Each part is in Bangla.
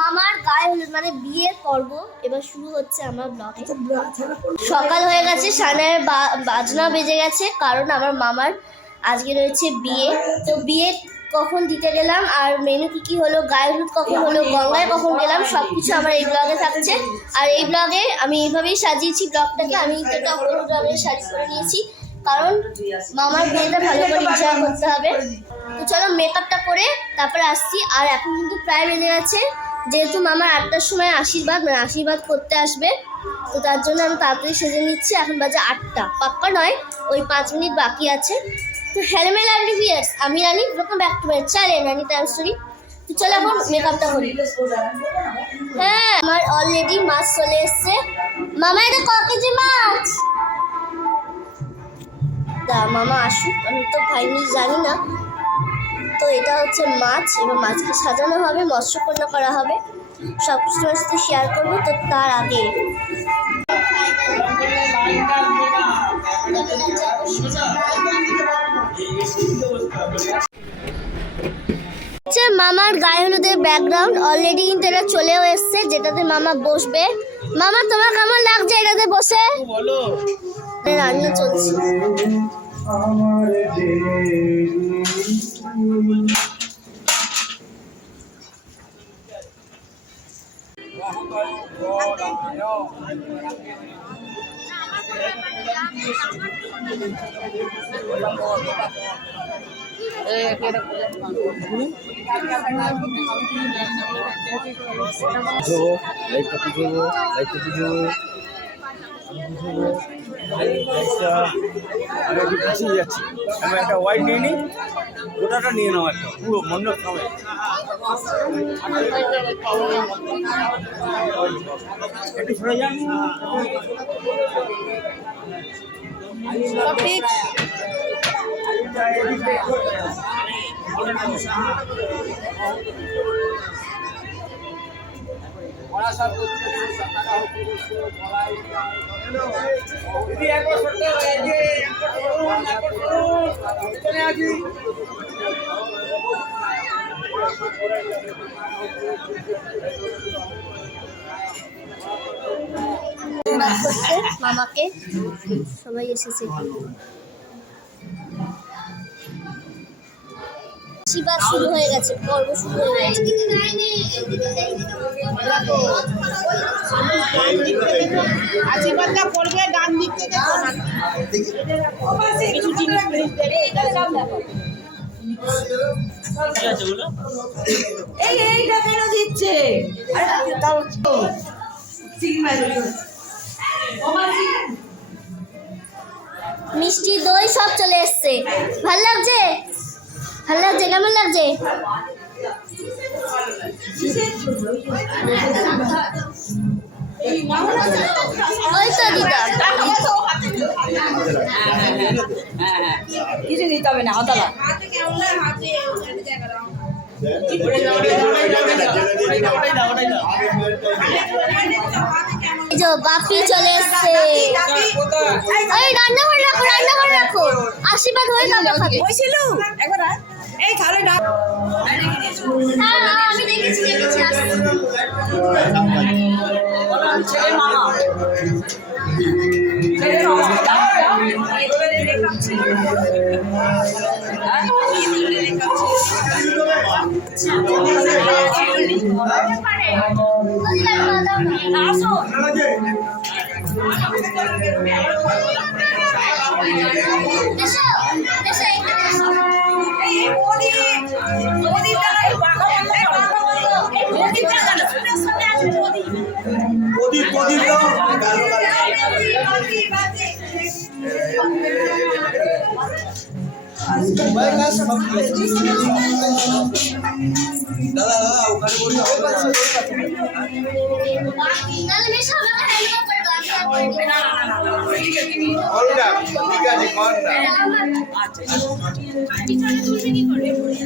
মামার গায়ে হলুদ মানে বিয়ের পর্ব এবার শুরু হচ্ছে আমার ব্লগে। সকাল হয়ে গেছে, 9:30 বাজনা বেজে গেছে, কারণ আমার মামার আজকে রয়েছে বিয়ে। তো বিয়ে কখন দিতে গেলাম আর মেনু কি হলো, গায়ে হলুদ কখন হলো, গঙ্গায় কখন গেলাম, সবকিছু আমার এই ব্লগে থাকছে। আর এই ব্লগে আমি এইভাবেই সাজিয়েছি ব্লগটাকে। আমি একটা হলুদ রঙের শাড়ি পরে নিয়েছি, কারণ মামার বিয়েটা ভালো করে এনজয় করতে হবে। তো চলো মেকআপটা করে তারপরে আসছি। আর এখন কিন্তু প্রায় বেজে গেছে, যেহেতু মামার 8টার সময় আশীর্বাদ করতে আসবে, তো তার জন্য আমি তাড়াতাড়ি সেজে নিচ্ছি। এখন বাজে 8টা, পাক্কা নয়, ওই 5 মিনিট বাকি আছে। তো হ্যালো মাই লাভলি ভিউয়ার্স, আমি Rani, welcome back to my channel Rani time story. তো চলো এখন মেকআপটা করি। হ্যাঁ, আমার অলরেডি মাছ চলে এসছে। মামা এটা ক কেজি মাছ? মামা আসুক, আমি তো ভাইনি জানি না। তো এটা হচ্ছে মাছ, এবার মাছকে সাজানো হবে, মৎস্যকন্যা করা হবে, সব কিছু তোমার সাথে শেয়ার করবো। তো তার আগে মামার গায়ে হলুদের ব্যাকগ্রাউন্ড অলরেডি কিন্তু এটা চলেও এসছে, যেটাতে মামা বসবে। মামা তোমার কেমন লাগছে এটাতে বসে? রান্না চলছে। আমি একটু পিছিয়ে যাচ্ছি, আমি একটা হোয়াইট নিয়ে নিই, গোটাটা নিয়ে নাও, একটা পুরো মণ্ডপ খাবে। একটু সরে যান। মামাকে সবাই এসেছে, আশীর্বাদ শুরু হয়ে গেছে, পর্ব শুরু হয়ে গেছে। আশীর্বাদটা করবে ডান দিক থেকে। এইটা কেন দিচ্ছে? মিষ্টি দই সব চলে এসছে। ভালো লাগছে? ভালো লাগছে? কেমন লাগছে? ওই তো দিদা কিছু দিতে হবে না, হতলা বাপি চলে এসছে। রান্না করে রাখো, আশীর্বাদ হয়ে যাবে। খাবে এই খালে না, আমি দেখেছি।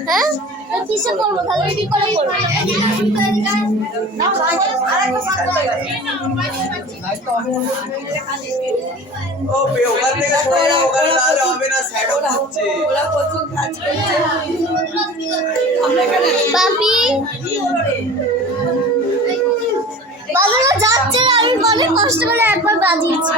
হ্যাঁ, কিসে করবো? তাহলে কি করে করবো? ওখান থেকে সরে যাও, ওখানে তাহলে হবে না, স্যাডও হচ্ছে। বাপি অনেক কষ্ট করে একবার বাজিয়েছি।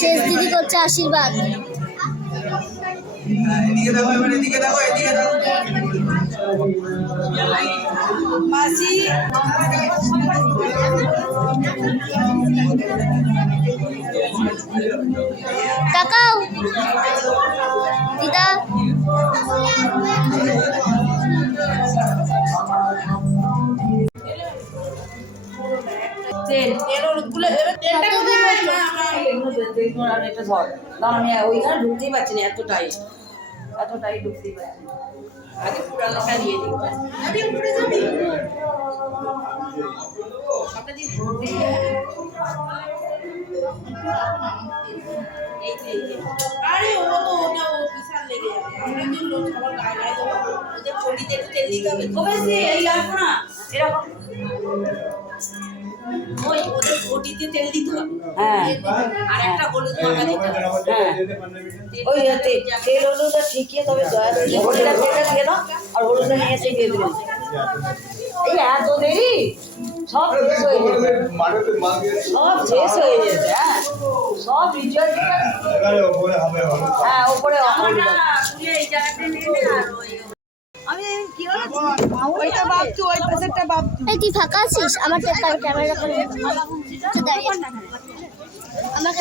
শেষ দিদি করছে আশীর্বাদ। এদিকে দেখো, এবার এদিকে দেখো, এদিকে দেখো মাসি। কাকাও দিদা আমি ওইখানে ঢুকতেই পারছি না, এত টাইট ঢুকতেই পারছি না। আগে পুরানোটা দিয়ে দিই। আরে ও তো ওটা ও বিশাল লেগে যাবে। আমরা যে লোক সবার গায়ে গায়ে দেবো, ওদের চটিতে একটু তেল দিতে হবে। তবে সে এই লাগবে না এরকম, ওই ওদের চটিতে তেল দিতে হবে। হ্যাঁ, আর একটা হলুদ মাখা দিতে হবে। হ্যাঁ, ওই তেল হলুদটা ঠিকিয়ে তবে দয়া দিয়ে হলুদটা তেলটা দিয়ে দাও, আর হলুদটা নিয়ে এসে দিয়ে দেবেন। এই এত দেরি সব শেষ হয়ে যেতে, সব শেষ হয়ে যেতে। হ্যাঁ, সব রিচুয়াল। হ্যাঁ, ওপরে এই তুই ফাঁকা আছিস? আমার ক্যামেরা করে আমাকে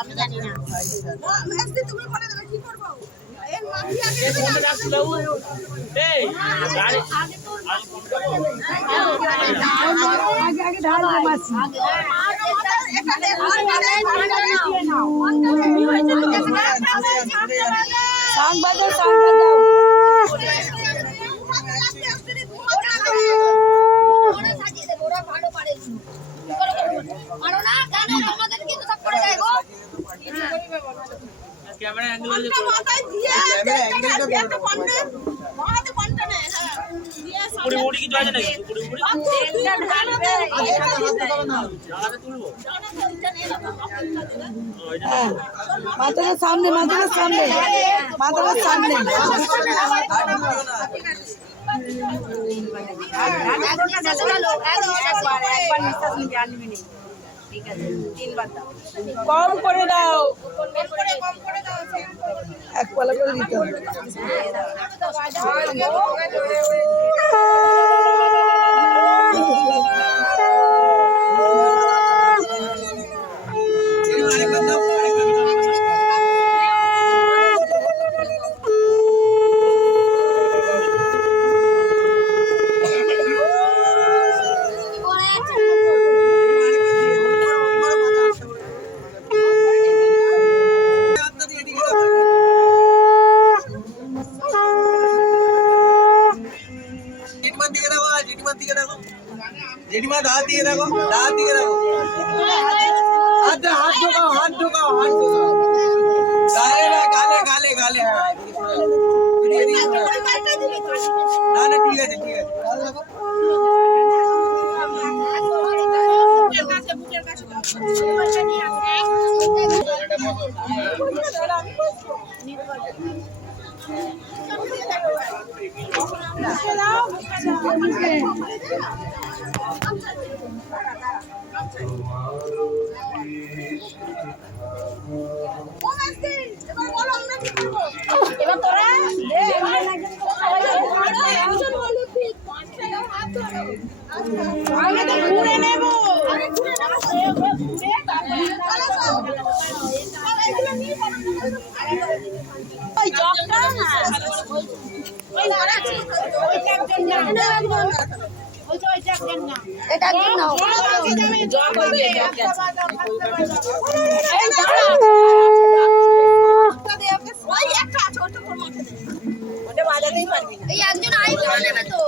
আমি জানি না। ক্যামেরা অ্যাঙ্গেল দিয়ে মাথায় দিয়ে একটা পন্টে মাথাতে পন্টে নে। হ্যাঁ, পুরি মুড়ি কি আছে নাকি? পুরি মুড়ি এটা ঢালবে, এটা জানাতে তুলবো। মাথার সামনে, মাথার সামনে, মাথার সামনে। কম করে দাও, এক পালা করে দিতে হবে। জেঠিমা দাঁত দিয়ে দেখো, দাঁত দিয়ে দেখো। হাত ঢোকাও, হাত ঢোকাও, হাত ঢোকাও। গালে না, গালে, গালে, গালে। হ্যাঁ, এদিকে সরাও। না না, ঠিক আছে, ঠিক আছে। এবার তোরা আগে তো ঘুরে নেবো। ওই জগটা না, ওইটা একজন না, বলছে ওইটা একজন না, এটা একদম নাও। জগ ওই যে জগ আছে। এই ওই একটা আছে, ওটা তোর মাথায় দে। ওটা বাজাতেই পারবি না। এই একজন আই করে নেবে তো।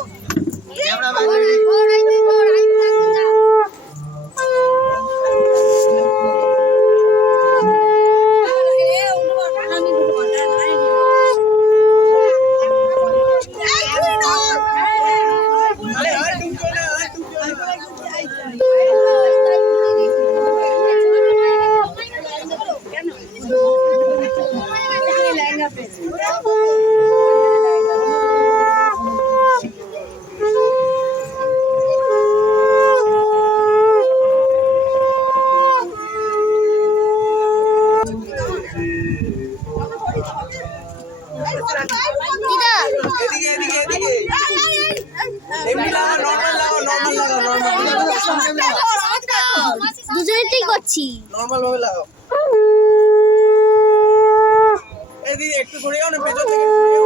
আমরা বাইরে আরে হাত ঢুকো না, হাত ঢুকো না। দিদা এদিকে, এদিকে, এদিকে। এমনি লাগাও, নরমাল লাগাও, নরমাল লাগাও, নরমাল। দুজনেরটাই করছি। নরমাল ভাবে লাগাও। এদিকে একটু সরে যাও না, পেছন থেকে একটু সরে যাও।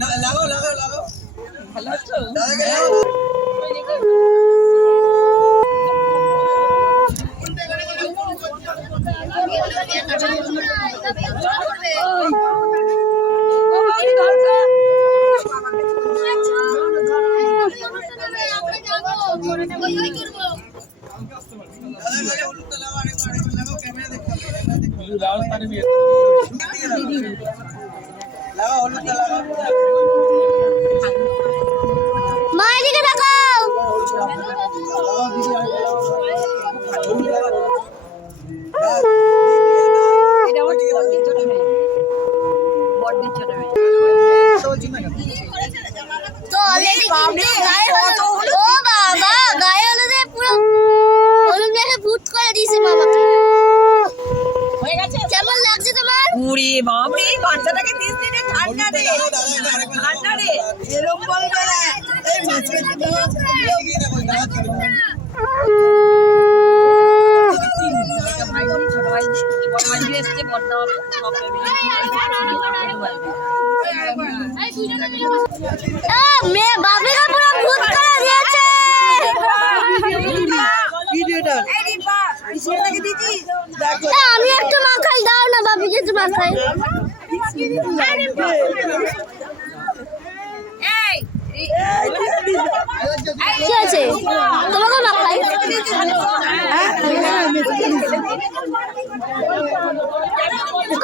না, লাগাও, লাগাও, লাগাও। ভালো আছো? দাদাকে লাগাও। দাদা গেলে হলুদটা লাগাও, আরেকবার লাগাও, ক্যামেরা দেখতে হবে, ক্যামেরা দেখতে হবে। লাগাও, হলুদটা লাগাও। মা এদিকে তাকাও। লাগাও, দিদি, আরেকবার লাগাও। হলুদ লাগাও। এটা আমার ছোট মেয়ে, বড়দিন ছোট মেয়ে। তো অলরেডি কিন্তু গায়ে হলুদ। ও বাবা, গায়ে হলুদে পুরো হলুদ মেখে ভূত করে দিয়েছে মামাকে। হয়ে গেছে। কেমন লাগছে তোমার? উড়ি বাবরি, বাচ্চাটাকে 30 দিনে ঠান্ডা রে, লাগাও, দাদাকে আরেকবার লাগাও। ঠান্ডা রে, এরকম বলবে না। এই মাছকে দাও। এদিকে দেখো, দাদা ছেড়ে দাও। ছোট ভাই, বড় ভাই এসছে, বড় হবে, সব ফ্যামিলি মেয়ে বাবিকে পুরো ভূত করে দিয়েছে। আমি একটু মাখাই, দাও না বাবিকে একটু মাখাই। কি আছে তোমাকে মাখাই?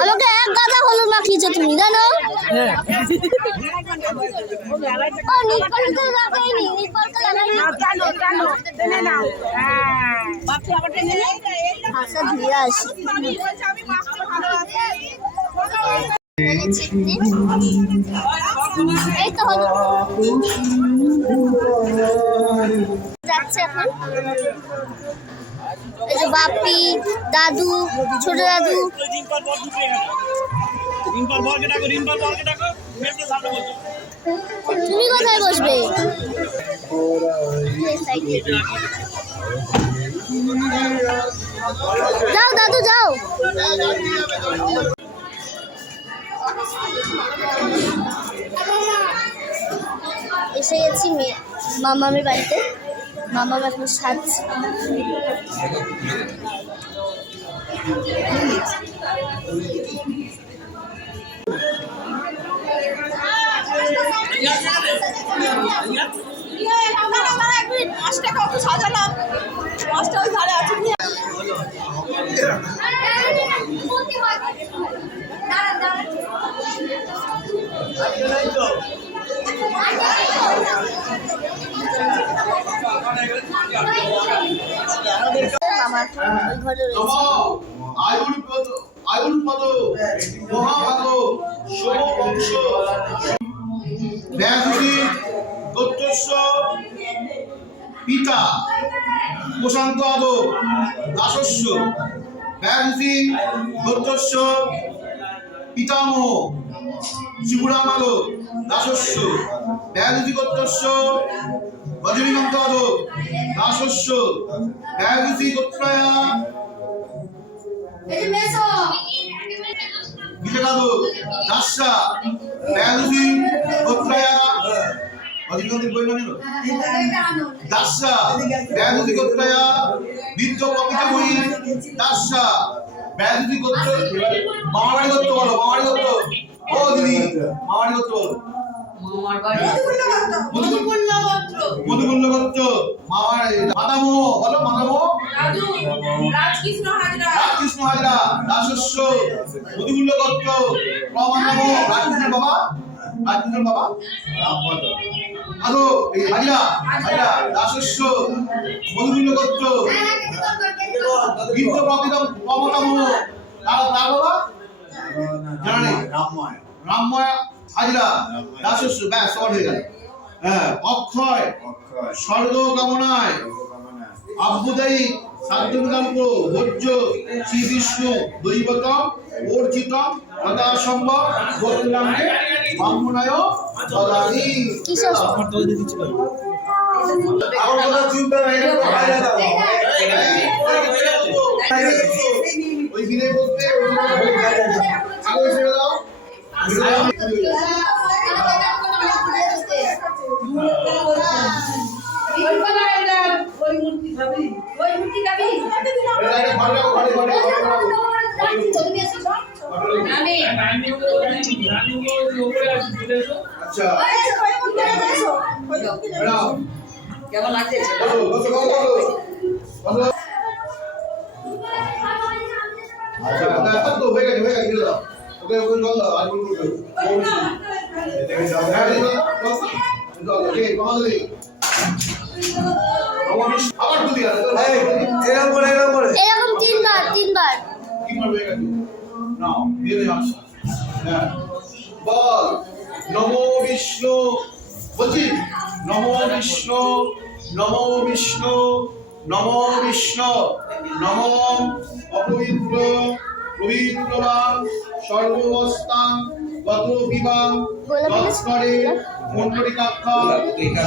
আমাকে এক গাদা হলুদ মাখিয়েছো তুমি, জানো? ও নিপল তো লাগাইনি, নিপল তো লাগাইনি। আচ্ছা ধুয়ে আসি। এই তো হলো, যাচ্ছে এখন। এই যে বাপি, দাদু, ছোট দাদু। তুমি কোথায় বসবে? যাও দাদু যাও। এসে গেছি মামামের বাড়িতে। মামাম এখন সাজছে। মাছটা কত সাজালাম, মাছটা ওই ধারে আছে। আমার ওই ঘরে রয়েছে। আয়ুর্পদ মহাভাগ শুভ বংশ ব্যাধি গোত্রস্য পিতা প্রশান্ত আদব দাসস্য ব্যাধি গোত্রস্য পিতামহ শিবরাম আদব দাসস্য ব্যাধি গোত্রস্য রজনীকান্ত আদব দাসস্য ব্যাধি গোত্রয়া বিজয়কাদু দাসা ব্যাধি গোত্রয়া রজনীকান্তের বই না নিল দাসা ব্যাধি গোত্রয়া বিদ্য কপিত বই দাসা ব্যাধি গোত্র মামাবাড়ি গোত্র বলো মামাবাড়ি গোত্র ও দিদি মামাবাড়ি গোত্র বলো মধুকুল্ল গোত্র মামাবাড়ি মাতামহ বলো মাতামহ রাজকৃষ্ণ হাজরা দাসস্য মধুকুল্ল গোত্র প্রমাতামহ রাজকৃষ্ণের বাবা আদো এই হাজরা দাসস্য মধুকুল্ল গোত্র বিদ্য প্রপিতম প্রমাতামহ তার বাবা জানা নেই রামময় হাজরা দাসস্য ব্যাস সবার হয়ে গেল। হ্যাঁ অক্ষয় স্বর্গ কামনায় আভ্যুদয়ী সাধ্যবিকল্প ভোজ্য শ্রী বিষ্ণু দৈবতম অর্জিতম তথা সম্ভব গোত্রাঙ্গে ব্রাহ্মণায় তদানি ওই দিনে বলতে আগে ছেড়ে দাও আচ্ছা কেমন লাগছে? আচ্ছা তো হয়ে গেছে দাও ওকে ওকে জল দাও আর বলবো আবার তুলি এরকম তিনবার কি মারবে গেছে নাও দিয়ে দে আচ্ছা হ্যাঁ বল নমো বিষ্ণু বলছি নমো বিষ্ণু নমো বিষ্ণু নমো বিষ্ণু নমো অপবিত্র পবিত্রবান সর্ববস্থান গত বিবাহ তৎপরে মণ্ডলিকাক্ষা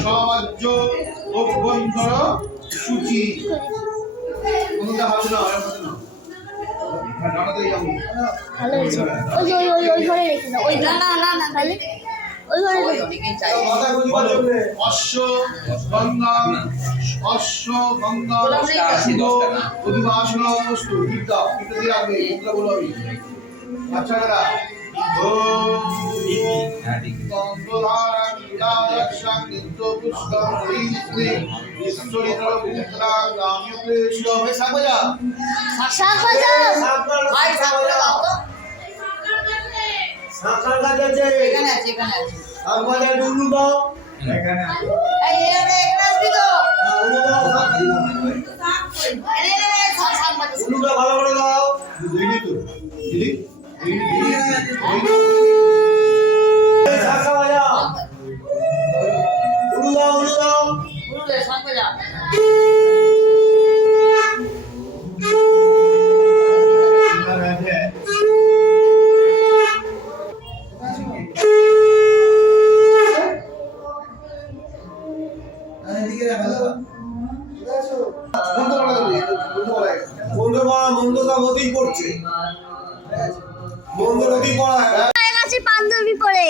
সমাজ্য অভ্যন্তর সূচি কোনটা হবে না ভালো হয়েছে। ওই ঘরে রেখে দাও। ওই না তাহলে ওই ঘরে রেখে দাও। অশ্ব গঙ্গা অধিবাসন বস্তু বিদ্যা ইত্যাদি রাখবে এগুলো বলো আমি আচ্ছা দাদা শাক বাজাও। এখানে আছে ভালো করে দাও পাঞ্জাবি পরে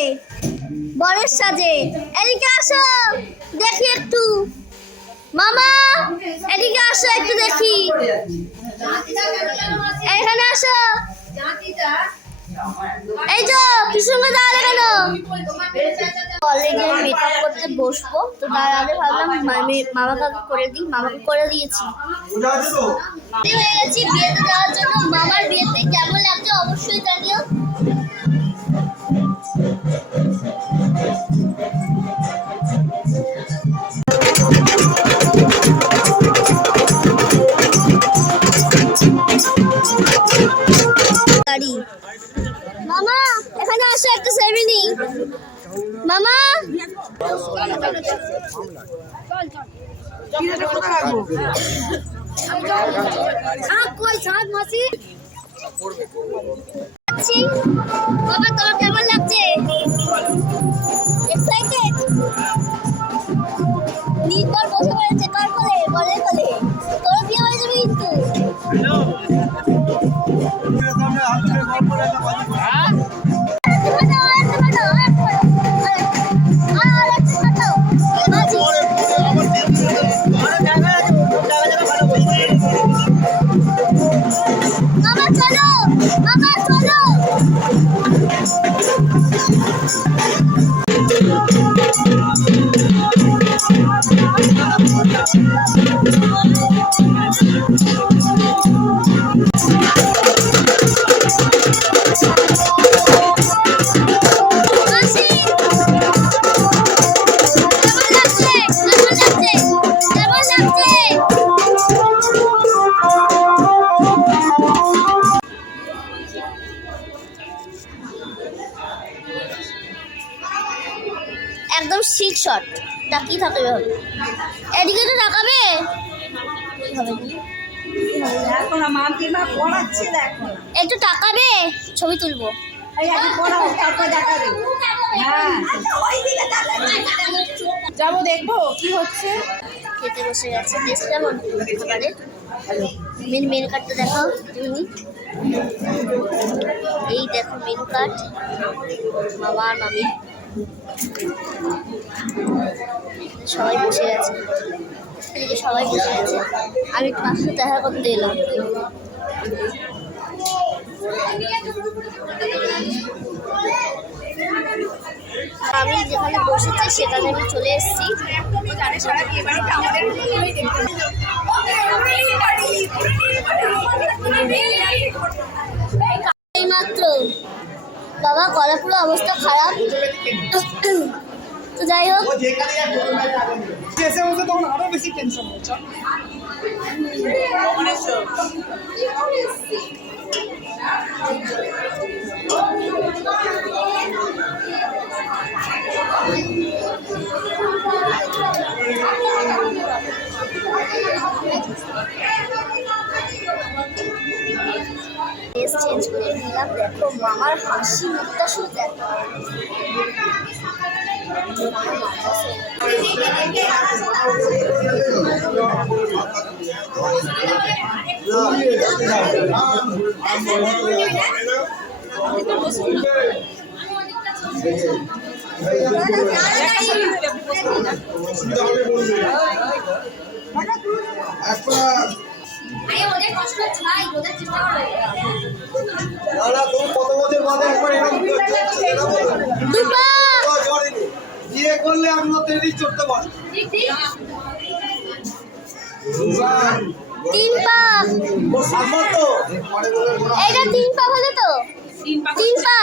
বরের সাজে এদিকে আসো দেখি একটু মামা এদিকে আসো একটু দেখি এখানে আসো এই যে কি সুন্দর দাঁড়ালে কেন পার্লারে গিয়ে মেকআপ করতে বসবো, তো তার আগে ভাবলাম মামাকে করে দিই, মামাকে করে দিয়েছি। রেডি হয়ে গেছি বিয়েতে যাওয়ার জন্য। মামার বিয়েতে কেমন লাগছে অবশ্যই জানিও। গাড়ি মামা এখানে আসো, একটা সেলফি নি মামা। কই সাত মাসি বাবা, তোমার কেমন লাগছে? এক্সাইটেড? নিকর বসে পড়েছে কার কোলে? বলে কোলে। তোর বিয়ে হয়ে যাবে কিন্তু। মামা চলো, মামা চলো। মাসি কেমন লাগছে? কেমন লাগছে? কেমন লাগছে? একদম সিক শট, তাকিয়ে থাকবে হবে। এদিকে তো তাকাবে। এখন মাকে না পড়াচ্ছে, দেখো একটু তাকাবে, ছবি তুলবো। এই আগে পড়াও, তারপর দেখাবে। হ্যাঁ যাবো, দেখবো কি হচ্ছে। খেতে বসে গেছে। টেস্ট কেমন খাবারের? মেনু কার্ডটা দেখাও তুমি। এই দেখো মেনু কার্ড, মামা আর মামি সবাই বসে গেছে। এদিকে সবাই বসে গেছে, আমি পাশে দেখা করতে এলাম। আমি যেখানে বসেছি সেখানে আমি চলে এসেছি। এইমাত্র বাবা গলা পুরো অবস্থা খারাপ। তো যাই হোক, তখন আরো বেশি টেনশন হচ্ছে। ড্রেস চেঞ্জ করে নিলাম। দেখো মামার হাসি মুখটা শুধু দেখো। ওদের কষ্ট হচ্ছে ভাই, ওদের চেষ্টা করো। কত বছর বাদে একবার এরকম বিয়ে করলে আমরা তৈরি করতে পারি। তিন পা, এটা তিন পা হলো তো? তিন পা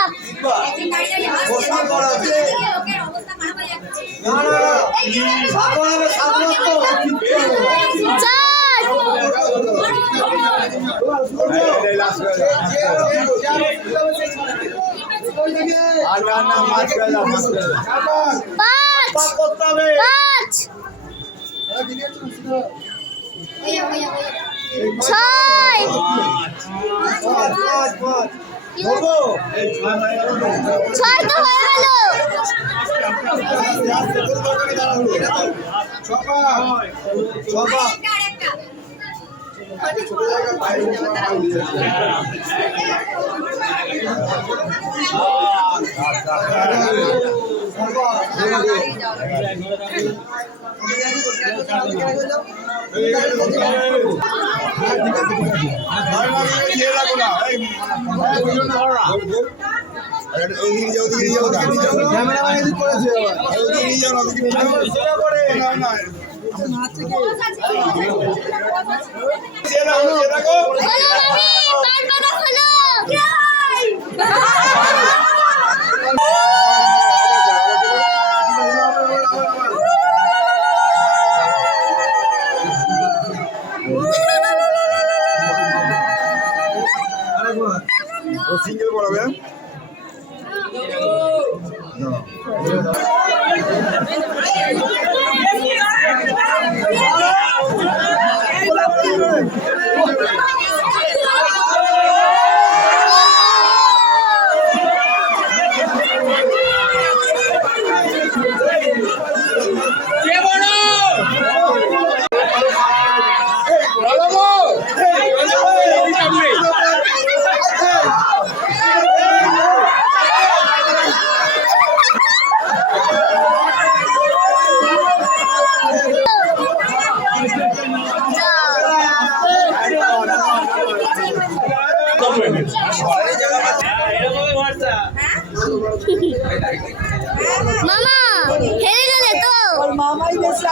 পাঁচ, ছয়, ছয় তো হয়ে গেল। ক্যামেরা করেছে সিঙ্গেল পড়াবে মামা হেরে গেলে তো মামাই বেশি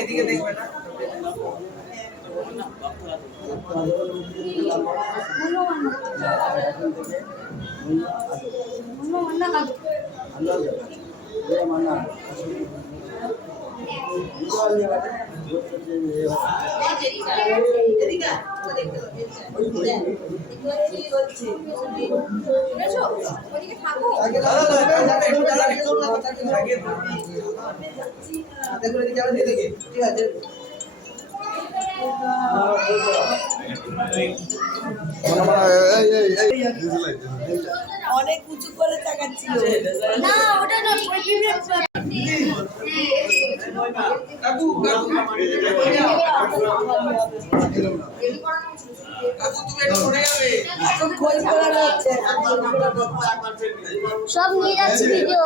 এদিকে দেখবে না অনেক উঁচু করে তাকাচ্ছিল না ওটা না সব নিয়ে যাচ্ছি ভিডিও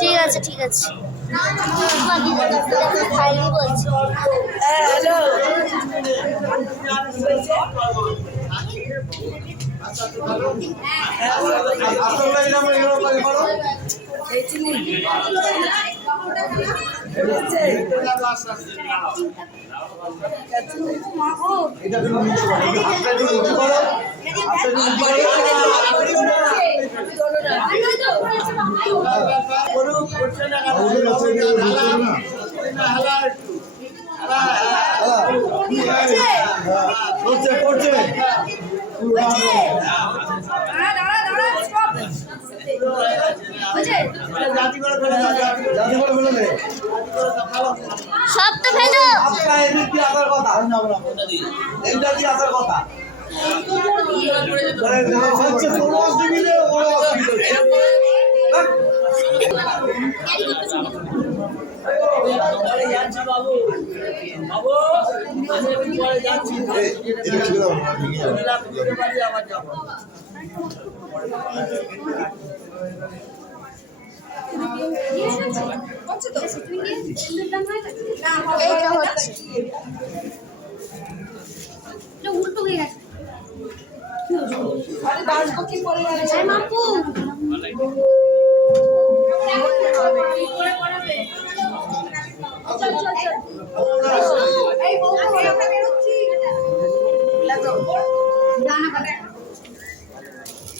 ঠিক আছে ঠিক আছে খাইনি বলছি হ্যালো সব তো ফেলো হচ্ছে তো এই তো হচ্ছে। উল্টো হয়ে গেছে আরে দাঁড়াবো কি পরে যাবে মাপু এই বউ আমরা বেরোচ্ছি জানা কথা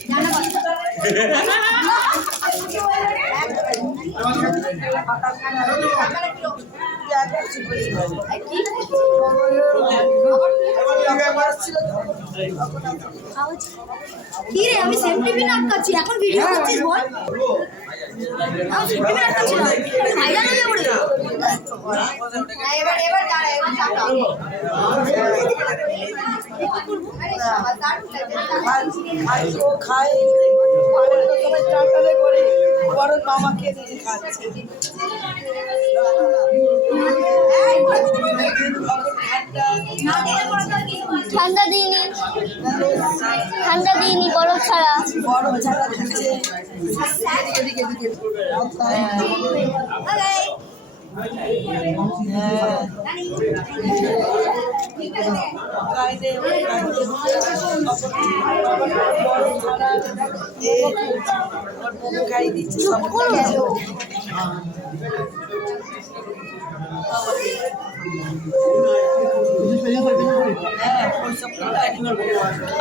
জানা কথা কি রে আমি সেম টিভি আটকাচ্ছি এখন ভিডিও করছিস বল আমি সেম টিভি আটকাচ্ছি না ভাইরাল হয়ে যাবে এবার এবার দাঁড়া এবার টাকা খাই সবাই চারটালে করে বড় মামাকে দিয়ে খাচ্ছে ঠান্ডা দিইনি, ঠান্ডা দিইনি, বরফ ছাড়া। বড় ছাড়া দিচ্ছে খাই দিচ্ছে সব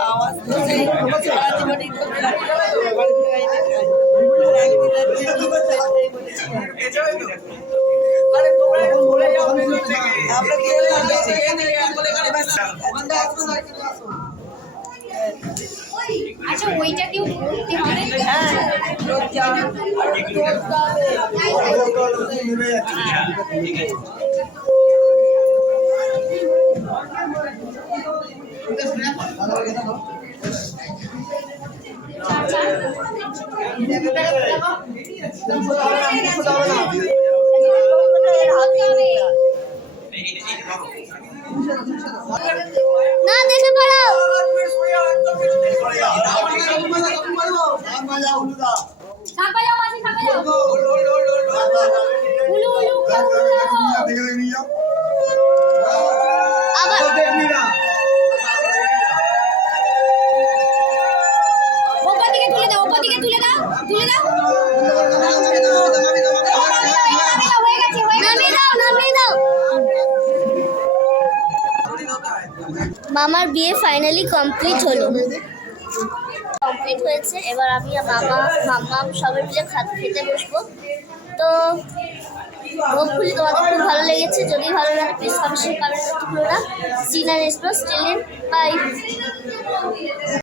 আওয়াজ সারা জীবন আচ্ছা ওইটা কেউ করতে হবে না দেখে পড়াও। সাপা যাও মাসি সাপা যাও উলু উলু আবার ওপর দিকে তুলে দাও ওপর দিকে তুলে দাও তুলে দাও হয়ে গেছে নামিয়ে দাও, নামিয়ে দাও। মামার বিয়ে ফাইনালি কমপ্লিট হলো, কমপ্লিট হয়েছে। এবার আমি আর মাম্মা সবাই মিলে খেতে বসবো। তো হোপফুলি তোমাদের খুব ভালো লেগেছে। যদি ভালো লাগে প্লিজ কমেন্ট করতে ভুলো না। See you next video. Still in by.